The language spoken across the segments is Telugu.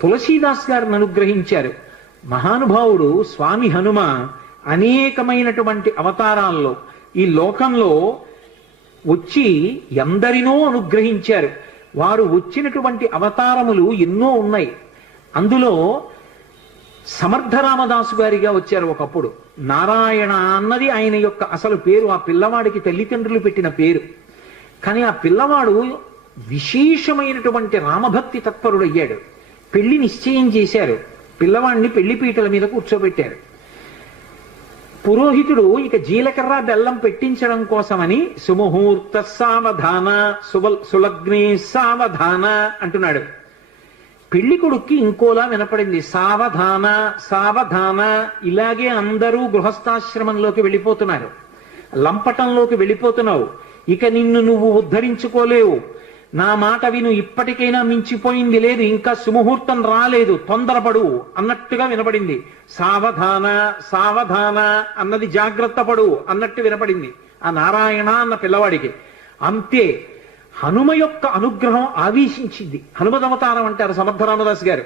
తులసీదాస్ గారిని అనుగ్రహించారు మహానుభావుడు స్వామి హనుమ అనేకమైనటువంటి అవతారాల్లో ఈ లోకంలో వచ్చి ఎందరినో అనుగ్రహించారు వారు వచ్చినటువంటి అవతారములు ఎన్నో ఉన్నాయి అందులో సమర్థ రామదాసు గారిగా వచ్చారు ఒకప్పుడు నారాయణ అన్నది ఆయన యొక్క అసలు పేరు ఆ పిల్లవాడికి తల్లిదండ్రులు పెట్టిన పేరు కానీ ఆ పిల్లవాడు విశేషమైనటువంటి రామభక్తి తత్పరుడయ్యాడు పెళ్లి నిశ్చయం చేశారు పిల్లవాడిని పెళ్లి పీటల మీద కూర్చోబెట్టారు పురోహితుడు ఇక జీలకర్ర బెల్లం పెట్టించడం కోసమని సుముహూర్త సావధాన సుబల్ సులగ్నే సావధాన అంటున్నాడు పెళ్లి కొడుక్కి ఇంకోలా వినపడింది సావధాన సావధాన ఇలాగే అందరూ గృహస్థాశ్రమంలోకి వెళ్ళిపోతున్నారు లంపటంలోకి వెళ్ళిపోతున్నావు ఇక నిన్ను నువ్వు ఉద్ధరించుకోలేవు నా మాట విను ఇప్పటికైనా మించిపోయింది లేదు ఇంకా సుముహూర్తం రాలేదు తొందరపడు అన్నట్టుగా వినపడింది సావధాన సావధాన అన్నది జాగ్రత్త పడు అన్నట్టు వినపడింది ఆ నారాయణ అన్న పిల్లవాడికి అంతే హనుమ యొక్క అనుగ్రహం ఆవేశించింది హనుమదవతారం అంటారు సమర్థ రామదాస్ గారు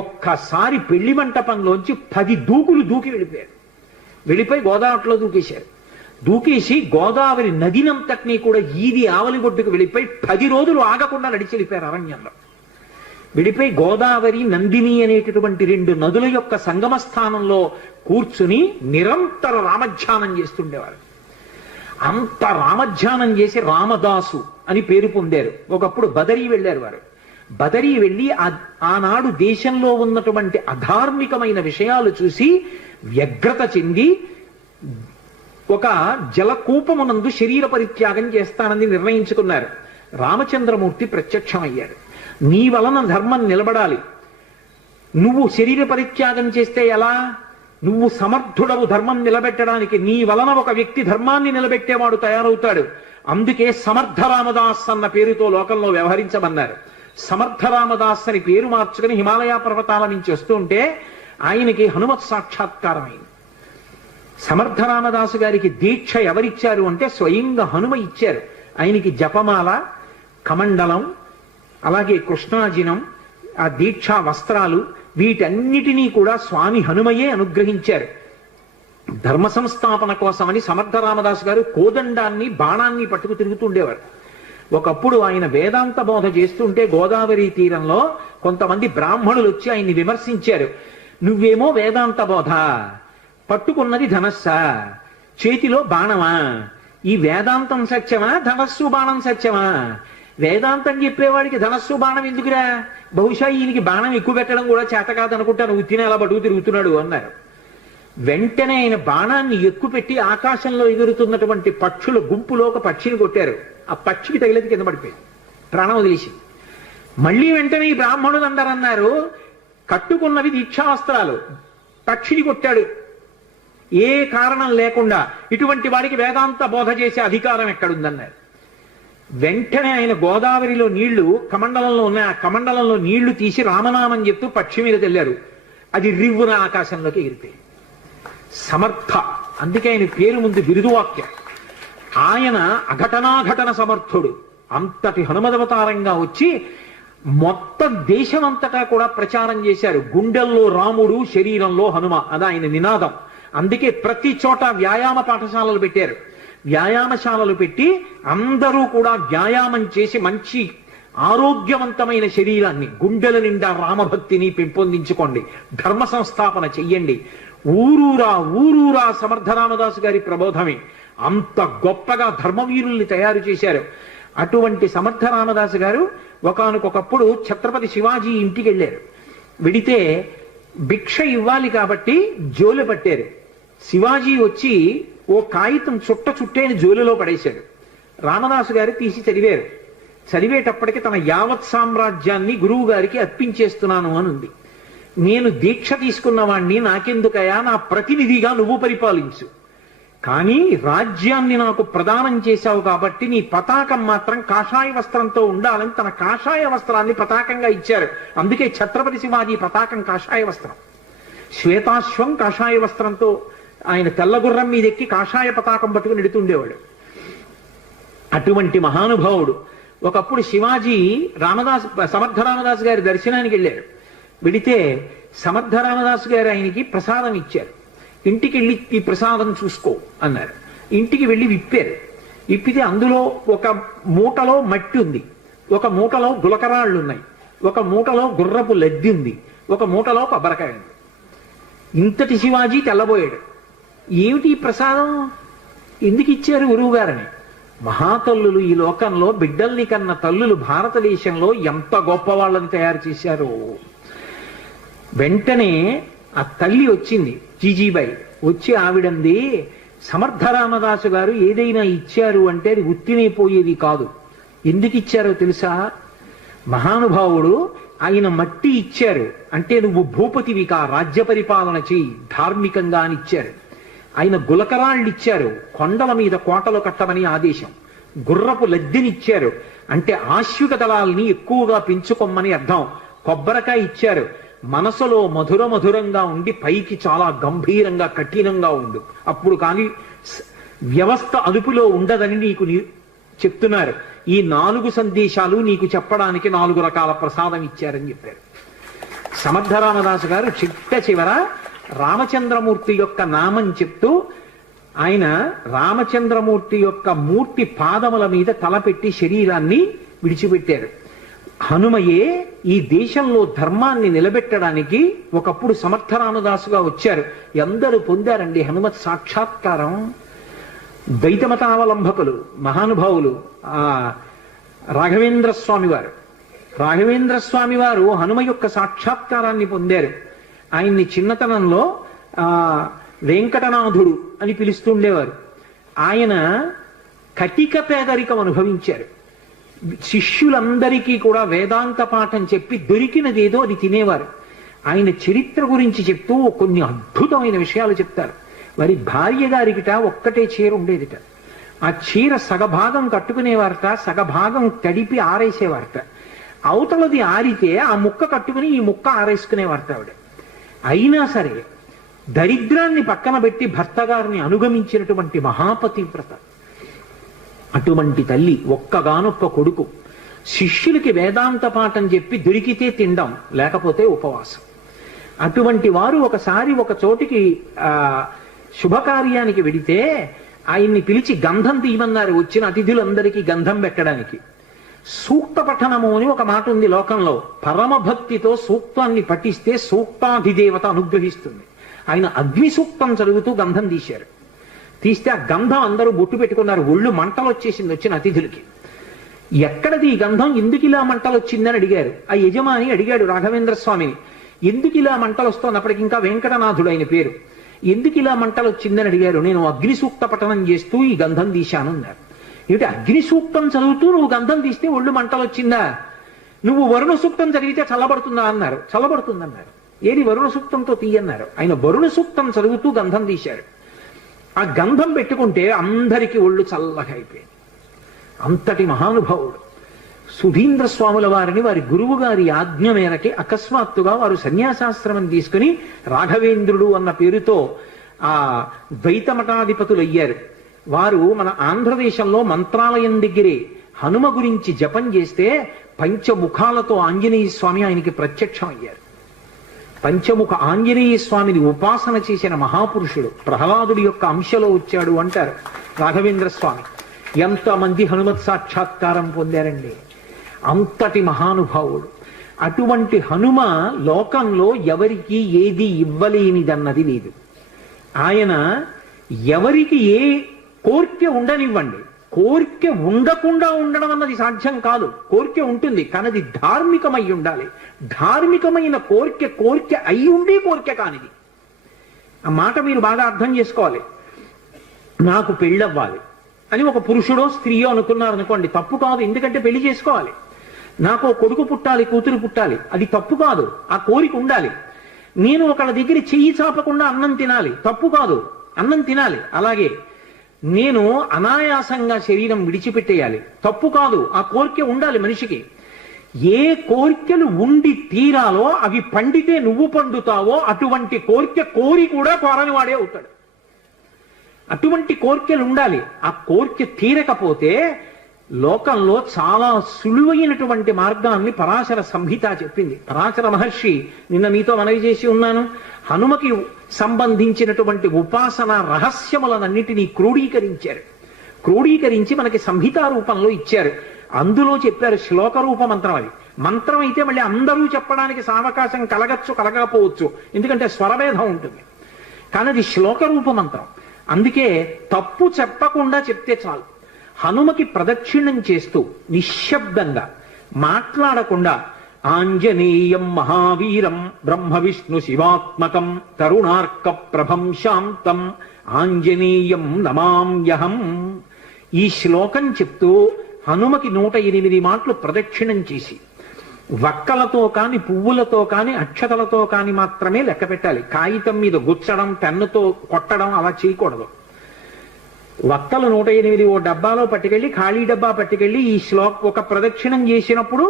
ఒక్కసారి పెళ్లి మంటపంలోంచి పది దూకులు దూకి వెళ్ళిపోయారు వెళ్ళిపోయి గోదావరిలో దూకేశారు దూకేసి గోదావరి నదినంతటినీ కూడా ఈది ఆవలి ఒడ్డుకు వెళ్ళిపోయి పది రోజులు ఆగకుండా నడిచి వెళ్ళిపోయారు అరణ్యంలో విడిపోయి గోదావరి నందిని అనేటటువంటి రెండు నదుల యొక్క సంగమ స్థానంలో కూర్చుని నిరంతర రామధ్యానం చేస్తుండేవారు అంత రామధ్యానం చేసి రామదాసు అని పేరు పొందారు ఒకప్పుడు బదరీ వెళ్ళారు వారు బదరీ వెళ్ళి ఆనాడు దేశంలో ఉన్నటువంటి అధార్మికమైన విషయాలు చూసి వ్యగ్రత చెంది ఒక జలకూపమునందు శరీర పరిత్యాగం చేస్తానని నిర్ణయించుకున్నారు రామచంద్రమూర్తి ప్రత్యక్షమయ్యాడు నీ వలన ధర్మం నిలబడాలి నువ్వు శరీర పరిత్యాగం చేస్తే ఎలా నువ్వు సమర్థుడవు ధర్మం నిలబెట్టడానికి నీ వలన ఒక వ్యక్తి ధర్మాన్ని నిలబెట్టేవాడు తయారవుతాడు అందుకే సమర్థ రామదాస్ అన్న పేరుతో లోకంలో వ్యవహరించమన్నారు సమర్థ రామదాస్ అని పేరు మార్చుకుని హిమాలయ పర్వతాల నుంచి వస్తుంటే ఆయనకి హనుమత్ సాక్షాత్కారం సమర్థరామదాసు గారికి దీక్ష ఎవరిచ్చారు అంటే స్వయంగా హనుమ ఇచ్చారు ఆయనకి జపమాల కమండలం అలాగే కృష్ణాజినం ఆ దీక్షా వస్త్రాలు వీటన్నిటినీ కూడా స్వామి హనుమయే అనుగ్రహించారు ధర్మ సంస్థాపన కోసమని సమర్థ రామదాసు గారు కోదండాన్ని బాణాన్ని పట్టుకు తిరుగుతుండేవారు ఒకప్పుడు ఆయన వేదాంత బోధ చేస్తుంటే గోదావరి తీరంలో కొంతమంది బ్రాహ్మణులు వచ్చి ఆయన్ని విమర్శించారు నువ్వేమో వేదాంత బోధ పట్టుకున్నది ధనస్సా చేతిలో బాణమా ఈ వేదాంతం సత్యమా ధనస్సు బాణం సత్యమా వేదాంతం చెప్పేవాడికి ధనస్సు బాణం ఎందుకురా బహుశా ఈయనకి బాణం ఎక్కువ పెట్టడం కూడా చేత కాదనుకుంటాను ఉత్తిన అలా బడుగు తిరుగుతున్నాడు అన్నారు వెంటనే ఆయన బాణాన్ని ఎక్కుపెట్టి ఆకాశంలో ఎగురుతున్నటువంటి పక్షుల గుంపులో ఒక పక్షిని కొట్టారు ఆ పక్షికి తగిలేదు కింద పడిపోయింది ప్రాణం వదిలేసి మళ్ళీ వెంటనే ఈ బ్రాహ్మణులు అందరన్నారు కట్టుకున్నవి దీక్షావస్త్రాలు పక్షిని కొట్టాడు ఏ కారణం లేకుండా ఇటువంటి వాడికి వేదాంత బోధ చేసే అధికారం ఎక్కడుందన్నారు వెంటనే ఆయన గోదావరిలో నీళ్లు కమండలంలో ఉన్న ఆ కమండలంలో నీళ్లు తీసి రామనామని చెప్తూ పక్షి మీద తెల్లారు అది రివ్వున ఆకాశంలోకి ఎగిరిపోయి సమర్థ అందుకే ఆయన పేరు ముందు వాక్యం ఆయన అఘటనాఘటన సమర్థుడు అంతటి హనుమదవతారంగా వచ్చి మొత్తం దేశమంతటా కూడా ప్రచారం చేశారు గుండెల్లో రాముడు శరీరంలో హనుమ అది ఆయన నినాదం అందుకే ప్రతి చోట వ్యాయామ పాఠశాలలు పెట్టారు వ్యాయామశాలలు పెట్టి అందరూ కూడా వ్యాయామం చేసి మంచి ఆరోగ్యవంతమైన శరీరాన్ని గుండెల నిండా రామభక్తిని పెంపొందించుకోండి ధర్మ సంస్థాపన చెయ్యండి ఊరూరా ఊరూరా సమర్థ రామదాసు గారి ప్రబోధమే అంత గొప్పగా ధర్మవీరుల్ని తయారు చేశారు అటువంటి సమర్థ రామదాసు గారు ఒకనకొకప్పుడు ఛత్రపతి శివాజీ ఇంటికి వెళ్ళారు విడితే భిక్ష ఇవ్వాలి కాబట్టి జోలు పట్టారు శివాజీ వచ్చి ఓ కాగితం చుట్ట చుట్టేని జోలిలో పడేశాడు రామదాసు గారు తీసి చదివారు చదివేటప్పటికి తన యావత్ సామ్రాజ్యాన్ని గురువు గారికి అర్పించేస్తున్నాను అని ఉంది నేను దీక్ష తీసుకున్న వాణ్ణి నాకెందుకయా నా ప్రతినిధిగా నువ్వు పరిపాలించు కానీ రాజ్యాన్ని నాకు ప్రదానం చేశావు కాబట్టి నీ పతాకం మాత్రం కాషాయ వస్త్రంతో ఉండాలని తన కాషాయ వస్త్రాన్ని పతాకంగా ఇచ్చారు అందుకే ఛత్రపతి శివాజీ పతాకం కాషాయ వస్త్రం శ్వేతాశ్వం కాషాయ వస్త్రంతో ఆయన తెల్లగుర్రం ఎక్కి కాషాయ పతాకం పట్టుకుని నెడుతుండేవాడు అటువంటి మహానుభావుడు ఒకప్పుడు శివాజీ రామదాస్ సమర్థ రామదాస్ గారి దర్శనానికి వెళ్ళాడు వెళితే సమర్థ రామదాసు గారు ఆయనకి ప్రసాదం ఇచ్చారు ఇంటికి వెళ్ళి ఈ ప్రసాదం చూసుకో అన్నారు ఇంటికి వెళ్ళి విప్పారు విప్పితే అందులో ఒక మూటలో మట్టి ఉంది ఒక మూటలో గులకరాళ్ళు ఉన్నాయి ఒక మూటలో గుర్రపు లద్ది ఉంది ఒక మూటలో కొబ్బరికాయ ఉంది ఇంతటి శివాజీ తెల్లబోయాడు ఏమిటి ప్రసాదం ఎందుకు ఇచ్చారు గురువుగారని మహాతల్లులు ఈ లోకంలో బిడ్డల్ని కన్న తల్లులు భారతదేశంలో ఎంత గొప్ప వాళ్ళని తయారు చేశారు వెంటనే ఆ తల్లి వచ్చింది జీజీబాయి వచ్చి ఆవిడంది సమర్థ రామదాసు గారు ఏదైనా ఇచ్చారు అంటే అది ఉత్తినే పోయేది కాదు ఎందుకు ఇచ్చారో తెలుసా మహానుభావుడు ఆయన మట్టి ఇచ్చారు అంటే నువ్వు భూపతివి కా రాజ్య పరిపాలన చేయి ధార్మికంగా అని ఇచ్చారు ఆయన ఇచ్చారు కొండల మీద కోటలు కట్టమని ఆదేశం గుర్రపు లద్దెనిచ్చారు అంటే ఆశ్విక దళాలని ఎక్కువగా పెంచుకోమని అర్థం కొబ్బరికాయ ఇచ్చారు మనసులో మధుర మధురంగా ఉండి పైకి చాలా గంభీరంగా కఠినంగా ఉండు అప్పుడు కానీ వ్యవస్థ అదుపులో ఉండదని నీకు చెప్తున్నారు ఈ నాలుగు సందేశాలు నీకు చెప్పడానికి నాలుగు రకాల ప్రసాదం ఇచ్చారని చెప్పారు సమర్థరామదాసు గారు చిట్ట చివర రామచంద్రమూర్తి యొక్క నామం చెప్తూ ఆయన రామచంద్రమూర్తి యొక్క మూర్తి పాదముల మీద తలపెట్టి శరీరాన్ని విడిచిపెట్టారు హనుమయే ఈ దేశంలో ధర్మాన్ని నిలబెట్టడానికి ఒకప్పుడు సమర్థరామదాసుగా వచ్చారు ఎందరూ పొందారండి హనుమత్ సాక్షాత్కారం దైతమతావలంబకులు మహానుభావులు ఆ రాఘవేంద్ర స్వామి వారు రాఘవేంద్ర స్వామి వారు హనుమ యొక్క సాక్షాత్కారాన్ని పొందారు ఆయన్ని చిన్నతనంలో వెంకటనాథుడు అని పిలుస్తుండేవారు ఆయన కటిక పేదరికం అనుభవించారు శిష్యులందరికీ కూడా వేదాంత పాఠం చెప్పి దొరికినది ఏదో అది తినేవారు ఆయన చరిత్ర గురించి చెప్తూ కొన్ని అద్భుతమైన విషయాలు చెప్తారు మరి భార్య గారికిట ఒక్కటే చీర ఉండేదిట ఆ చీర సగభాగం కట్టుకునేవారట సగభాగం తడిపి ఆరేసేవారట అవతలది ఆరితే ఆ ముక్క కట్టుకుని ఈ ముక్క ఆరేసుకునేవారట ఆవిడ అయినా సరే దరిద్రాన్ని పక్కన పెట్టి భర్త గారిని అనుగమించినటువంటి మహాపతివ్రత అటువంటి తల్లి ఒక్కగానొక్క కొడుకు శిష్యులకి వేదాంత పాఠం చెప్పి దొరికితే తిండం లేకపోతే ఉపవాసం అటువంటి వారు ఒకసారి ఒక చోటికి శుభకార్యానికి వెడితే ఆయన్ని పిలిచి గంధం తీయమన్నారు వచ్చిన అతిథులందరికీ గంధం పెట్టడానికి సూక్త పఠనము అని ఒక మాట ఉంది లోకంలో పరమభక్తితో సూక్తాన్ని పఠిస్తే సూక్తాధిదేవత అనుగ్రహిస్తుంది ఆయన అగ్ని సూక్తం చదువుతూ గంధం తీశారు తీస్తే ఆ గంధం అందరూ బొట్టు పెట్టుకున్నారు ఒళ్ళు మంటలు వచ్చేసింది వచ్చిన అతిథులకి ఎక్కడది ఈ గంధం ఎందుకు ఇలా మంటలు వచ్చిందని అడిగారు ఆ యజమాని అడిగాడు రాఘవేంద్ర స్వామిని ఎందుకు ఇలా మంటలు వస్తున్నప్పటికి ఇంకా వెంకటనాథుడు ఆయన పేరు ఎందుకు ఇలా మంటలు వచ్చిందని అడిగారు నేను అగ్ని సూక్త పఠనం చేస్తూ ఈ గంధం తీశాను అన్నారు ఏమిటి అగ్ని సూక్తం చదువుతూ నువ్వు గంధం తీస్తే ఒళ్ళు మంటలు వచ్చిందా నువ్వు వరుణ సూక్తం చదివితే చల్లబడుతుందా అన్నారు చల్లబడుతుందన్నారు ఏది వరుణ సూక్తంతో తీయన్నారు ఆయన వరుణ సూక్తం చదువుతూ గంధం తీశారు ఆ గంధం పెట్టుకుంటే అందరికీ ఒళ్ళు చల్లగా అయిపోయింది అంతటి మహానుభావుడు సుధీంద్ర స్వాముల వారిని వారి గురువు గారి ఆజ్ఞ మేరకి అకస్మాత్తుగా వారు సన్యాసాశ్రమం తీసుకుని రాఘవేంద్రుడు అన్న పేరుతో ఆ మఠాధిపతులు అయ్యారు వారు మన ఆంధ్రదేశంలో మంత్రాలయం దగ్గరే హనుమ గురించి జపం చేస్తే పంచముఖాలతో ఆంజనేయ స్వామి ఆయనకి ప్రత్యక్షం అయ్యారు పంచముఖ ఆంజనేయ స్వామిని ఉపాసన చేసిన మహాపురుషుడు ప్రహ్లాదుడి యొక్క అంశలో వచ్చాడు అంటారు రాఘవేంద్ర స్వామి ఎంత మంది హనుమత్ సాక్షాత్కారం పొందారండి అంతటి మహానుభావుడు అటువంటి హనుమ లోకంలో ఎవరికి ఏది ఇవ్వలేనిదన్నది లేదు ఆయన ఎవరికి ఏ కోరిక ఉండనివ్వండి కోరిక ఉండకుండా ఉండడం అన్నది సాధ్యం కాదు కోరిక ఉంటుంది కానీ అది ధార్మికమై ఉండాలి ధార్మికమైన కోరిక కోరిక అయి ఉండి కోరిక కానిది ఆ మాట మీరు బాగా అర్థం చేసుకోవాలి నాకు పెళ్ళవ్వాలి అని ఒక పురుషుడో స్త్రీయో అనుకున్నారు అనుకోండి తప్పు కాదు ఎందుకంటే పెళ్లి చేసుకోవాలి నాకు కొడుకు పుట్టాలి కూతురు పుట్టాలి అది తప్పు కాదు ఆ కోరిక ఉండాలి నేను ఒకళ్ళ దగ్గర చెయ్యి చాపకుండా అన్నం తినాలి తప్పు కాదు అన్నం తినాలి అలాగే నేను అనాయాసంగా శరీరం విడిచిపెట్టేయాలి తప్పు కాదు ఆ కోరిక ఉండాలి మనిషికి ఏ కోరికలు ఉండి తీరాలో అవి పండితే నువ్వు పండుతావో అటువంటి కోరిక కోరి కూడా కోరని వాడే అవుతాడు అటువంటి కోరికలు ఉండాలి ఆ కోరిక తీరకపోతే లోకంలో చాలా సులువైనటువంటి మార్గాన్ని పరాశర సంహిత చెప్పింది పరాశర మహర్షి నిన్న మీతో మనవి చేసి ఉన్నాను హనుమకి సంబంధించినటువంటి ఉపాసన రహస్యములనన్నిటినీ క్రోడీకరించారు క్రోడీకరించి మనకి సంహిత రూపంలో ఇచ్చారు అందులో చెప్పారు శ్లోక రూప మంత్రం అది మంత్రం అయితే మళ్ళీ అందరూ చెప్పడానికి సావకాశం కలగచ్చు కలగకపోవచ్చు ఎందుకంటే స్వరవేధం ఉంటుంది కానీ అది శ్లోక రూప మంత్రం అందుకే తప్పు చెప్పకుండా చెప్తే చాలు హనుమకి ప్రదక్షిణం చేస్తూ నిశ్శబ్దంగా మాట్లాడకుండా ఆంజనేయం మహావీరం బ్రహ్మ విష్ణు శివాత్మకం తరుణార్క ప్రభం శాంతం ఆంజనేయం యహం ఈ శ్లోకం చెప్తూ హనుమకి నూట ఎనిమిది మాటలు ప్రదక్షిణం చేసి వక్కలతో కాని పువ్వులతో కాని అక్షతలతో కాని మాత్రమే లెక్క పెట్టాలి కాగితం మీద గుచ్చడం పెన్నుతో కొట్టడం అలా చేయకూడదు వక్కలు నూట ఎనిమిది ఓ డబ్బాలో పట్టుకెళ్ళి ఖాళీ డబ్బా పట్టుకెళ్ళి ఈ శ్లోక ఒక ప్రదక్షిణం చేసినప్పుడు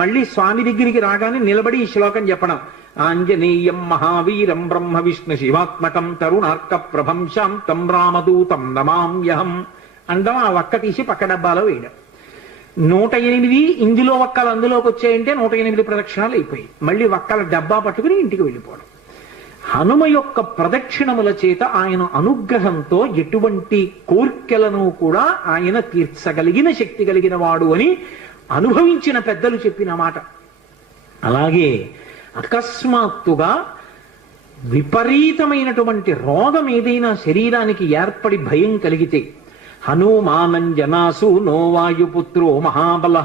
మళ్ళీ స్వామి దగ్గరికి రాగానే నిలబడి ఈ శ్లోకం చెప్పడం ఆంజనేయం మహావీరం బ్రహ్మ విష్ణు శివాత్మకం తరుణార్క ప్రభంశాం తం రామదూతం యహం అందం ఆ వక్క తీసి పక్క డబ్బాలో వేయడం నూట ఎనిమిది ఇందులో ఒక్కలు అందులోకి వచ్చాయంటే నూట ఎనిమిది ప్రదక్షిణాలు అయిపోయి మళ్ళీ ఒక్కల డబ్బా పట్టుకుని ఇంటికి వెళ్ళిపోవడం హనుమ యొక్క ప్రదక్షిణముల చేత ఆయన అనుగ్రహంతో ఎటువంటి కోర్కెలను కూడా ఆయన తీర్చగలిగిన శక్తి కలిగిన వాడు అని అనుభవించిన పెద్దలు చెప్పిన మాట అలాగే అకస్మాత్తుగా విపరీతమైనటువంటి రోగం ఏదైనా శరీరానికి ఏర్పడి భయం కలిగితే హనుమానంజనాసు నోవాయుపుత్రో మహాబల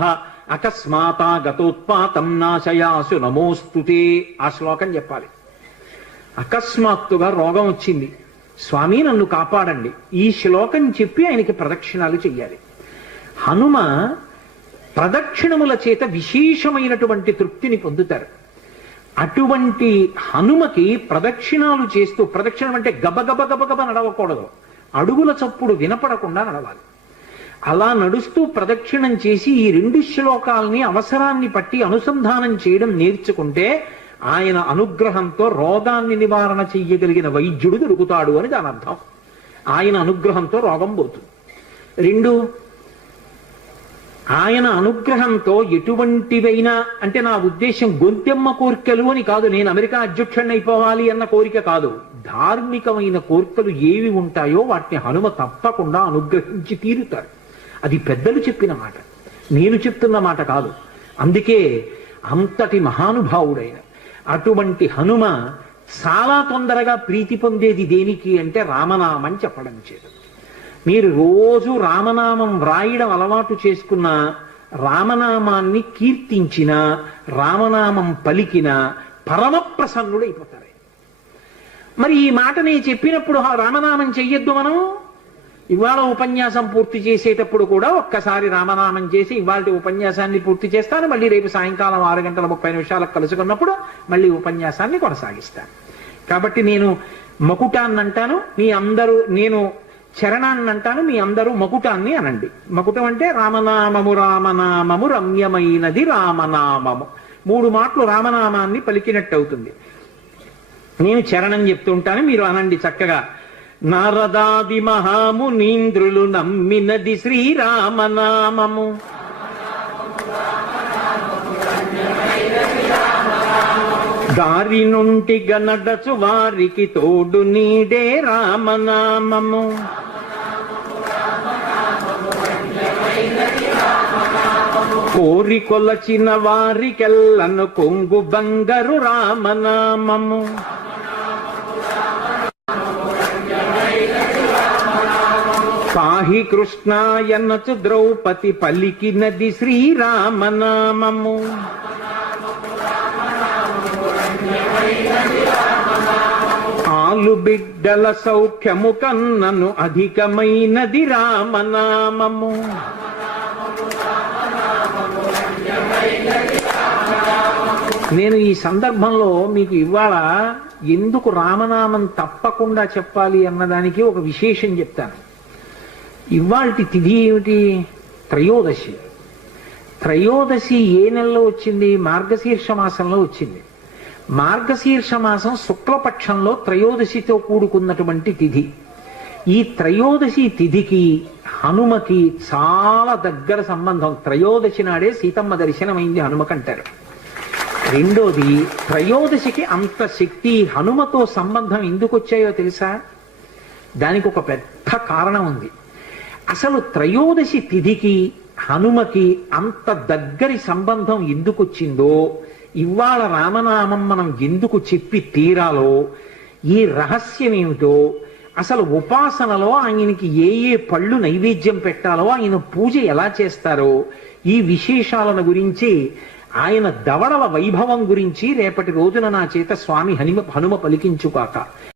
అకస్మాతా గతోత్పాతం నాశయాసు నమోస్తుతే ఆ శ్లోకం చెప్పాలి అకస్మాత్తుగా రోగం వచ్చింది స్వామి నన్ను కాపాడండి ఈ శ్లోకం చెప్పి ఆయనకి ప్రదక్షిణాలు చెయ్యాలి హనుమ ప్రదక్షిణముల చేత విశేషమైనటువంటి తృప్తిని పొందుతారు అటువంటి హనుమకి ప్రదక్షిణాలు చేస్తూ ప్రదక్షిణం అంటే గబగబ గబగబ నడవకూడదు అడుగుల చప్పుడు వినపడకుండా నడవాలి అలా నడుస్తూ ప్రదక్షిణం చేసి ఈ రెండు శ్లోకాల్ని అవసరాన్ని పట్టి అనుసంధానం చేయడం నేర్చుకుంటే ఆయన అనుగ్రహంతో రోగాన్ని నివారణ చెయ్యగలిగిన వైద్యుడు దొరుకుతాడు అని దాని అర్థం ఆయన అనుగ్రహంతో రోగం పోతుంది రెండు ఆయన అనుగ్రహంతో ఎటువంటివైనా అంటే నా ఉద్దేశం గొంతెమ్మ కోరికలు అని కాదు నేను అమెరికా అధ్యక్షుడిని అయిపోవాలి అన్న కోరిక కాదు ధార్మికమైన కోరికలు ఏవి ఉంటాయో వాటిని హనుమ తప్పకుండా అనుగ్రహించి తీరుతాడు అది పెద్దలు చెప్పిన మాట నేను చెప్తున్న మాట కాదు అందుకే అంతటి మహానుభావుడైన అటువంటి హనుమ చాలా తొందరగా ప్రీతి పొందేది దేనికి అంటే రామనామం చెప్పడం చేత మీరు రోజు రామనామం వ్రాయడం అలవాటు చేసుకున్న రామనామాన్ని కీర్తించిన రామనామం పలికిన పరమ ప్రసన్నుడైపోతారు మరి ఈ మాటని చెప్పినప్పుడు రామనామం చెయ్యొద్దు మనం ఇవాళ ఉపన్యాసం పూర్తి చేసేటప్పుడు కూడా ఒక్కసారి రామనామం చేసి ఇవాళ ఉపన్యాసాన్ని పూర్తి చేస్తాను మళ్ళీ రేపు సాయంకాలం ఆరు గంటల ముప్పై నిమిషాలకు కలుసుకున్నప్పుడు మళ్ళీ ఉపన్యాసాన్ని కొనసాగిస్తాను కాబట్టి నేను మకుటాన్ని అంటాను మీ అందరూ నేను చరణాన్ని అంటాను మీ అందరూ మకుటాన్ని అనండి మకుటం అంటే రామనామము రామనామము రమ్యమైనది రామనామము మూడు మాటలు రామనామాన్ని పలికినట్టు అవుతుంది నేను చరణం చెప్తుంటాను మీరు అనండి చక్కగా నారదాది మహామునీంద్రులు నమ్మినది శ్రీరామనామము దారి నుండి గనడచు వారికి తోడు నీడే రామనామము కోరి కొలచిన వారికెల్లను కొంగు బంగరు రామనామము పాహి కృష్ణాయనచు ద్రౌపది నది శ్రీరామనామము ఆలు బిడ్డల సౌఖ్యము కన్నను అధికమైనది రామనామము నేను ఈ సందర్భంలో మీకు ఇవాళ ఎందుకు రామనామం తప్పకుండా చెప్పాలి అన్నదానికి ఒక విశేషం చెప్తాను ఇవాళ తిథి ఏమిటి త్రయోదశి త్రయోదశి ఏ నెలలో వచ్చింది మార్గశీర్ష మాసంలో వచ్చింది మార్గశీర్ష మాసం శుక్లపక్షంలో త్రయోదశితో కూడుకున్నటువంటి తిథి ఈ త్రయోదశి తిథికి హనుమకి చాలా దగ్గర సంబంధం త్రయోదశి నాడే సీతమ్మ దర్శనమైంది హనుమకంటారు రెండోది త్రయోదశికి అంత శక్తి హనుమతో సంబంధం ఎందుకు వచ్చాయో తెలుసా దానికి ఒక పెద్ద కారణం ఉంది అసలు త్రయోదశి తిథికి హనుమకి అంత దగ్గరి సంబంధం ఎందుకు వచ్చిందో ఇవాళ రామనామం మనం ఎందుకు చెప్పి తీరాలో ఈ రహస్యం ఏమిటో అసలు ఉపాసనలో ఆయనకి ఏ ఏ పళ్ళు నైవేద్యం పెట్టాలో ఆయన పూజ ఎలా చేస్తారో ఈ విశేషాలను గురించి ఆయన దవడల వైభవం గురించి రేపటి రోజున నా చేత స్వామి హనుమ హనుమ పలికించుకాక